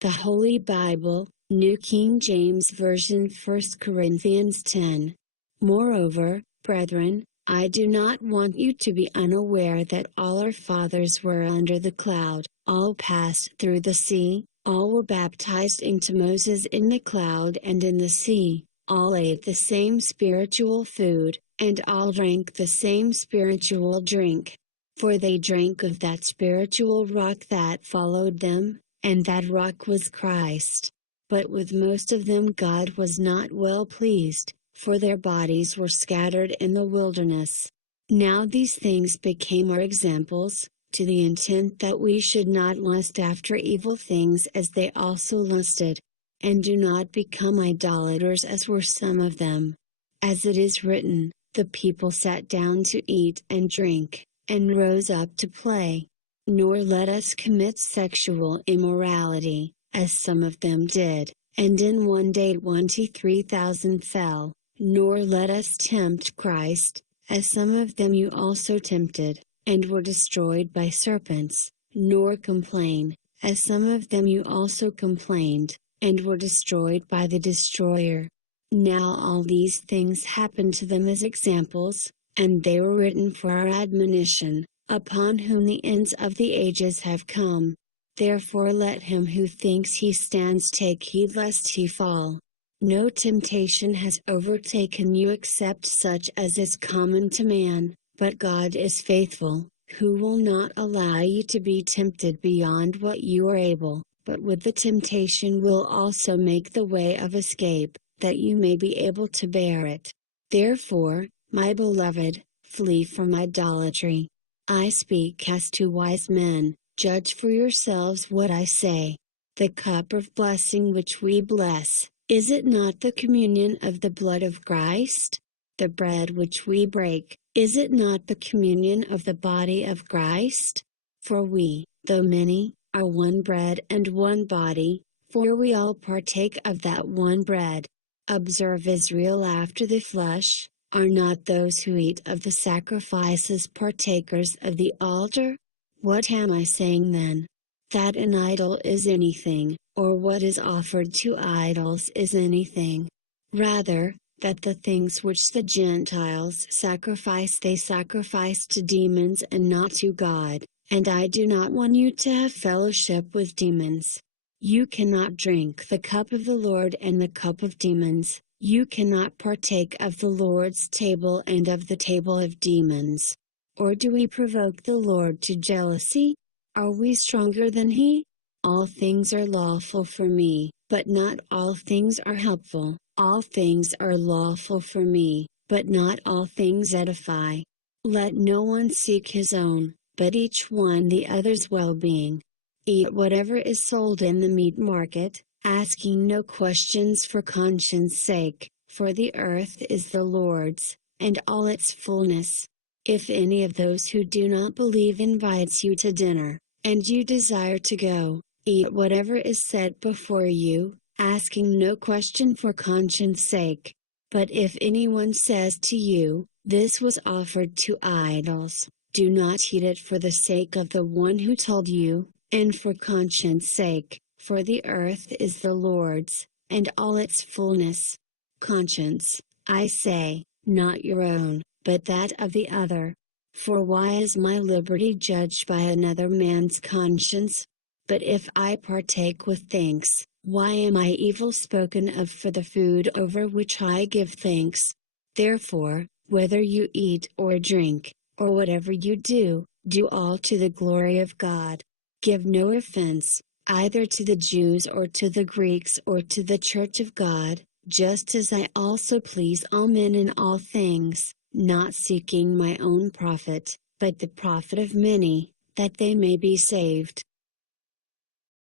The Holy Bible, New King James Version, 1 Corinthians 10. Moreover, brethren, I do not want you to be unaware that all our fathers were under the cloud, all passed through the sea, all were baptized into Moses in the cloud and in the sea, all ate the same spiritual food, and all drank the same spiritual drink. For they drank of that spiritual rock that followed them, and that rock was Christ. But with most of them God was not well pleased, for their bodies were scattered in the wilderness. Now these things became our examples, to the intent that we should not lust after evil things as they also lusted. And do not become idolaters as were some of them. As it is written, the people sat down to eat and drink, and rose up to play. Nor let us commit sexual immorality, as some of them did, and in one day 23,000 fell. Nor let us tempt Christ, as some of them you also tempted, and were destroyed by serpents. Nor complain, as some of them you also complained, and were destroyed by the destroyer. Now all these things happened to them as examples, and they were written for our admonition, upon whom the ends of the ages have come. Therefore let him who thinks he stands take heed lest he fall. No temptation has overtaken you except such as is common to man, but God is faithful, who will not allow you to be tempted beyond what you are able, but with the temptation will also make the way of escape, that you may be able to bear it. Therefore, my beloved, flee from idolatry. I speak as to wise men, judge for yourselves what I say. The cup of blessing which we bless, is it not the communion of the blood of Christ? The bread which we break, is it not the communion of the body of Christ? For we, though many, are one bread and one body, for we all partake of that one bread. Observe Israel after the flesh. Are not those who eat of the sacrifices partakers of the altar? What am I saying then? That an idol is anything, or what is offered to idols is anything. Rather, that the things which the Gentiles sacrifice they sacrifice to demons and not to God, and I do not want you to have fellowship with demons. You cannot drink the cup of the Lord and the cup of demons. You cannot partake of the Lord's table and of the table of demons. Or do we provoke the Lord to jealousy? Are we stronger than He? All things are lawful for me, but not all things are helpful. All things are lawful for me, but not all things edify. Let no one seek his own, but each one the other's well-being. Eat whatever is sold in the meat market, asking no questions for conscience sake, for the earth is the Lord's, and all its fullness. If any of those who do not believe invites you to dinner, and you desire to go, eat whatever is set before you, asking no question for conscience sake. But if anyone says to you, "This was offered to idols," do not eat it for the sake of the one who told you, and for conscience sake. For the earth is the Lord's, and all its fullness. Conscience, I say, not your own, but that of the other. For why is my liberty judged by another man's conscience? But if I partake with thanks, why am I evil spoken of for the food over which I give thanks? Therefore, whether you eat or drink, or whatever you do, do all to the glory of God. Give no offense, either to the Jews or to the Greeks or to the Church of God, just as I also please all men in all things, not seeking my own profit, but the profit of many, that they may be saved.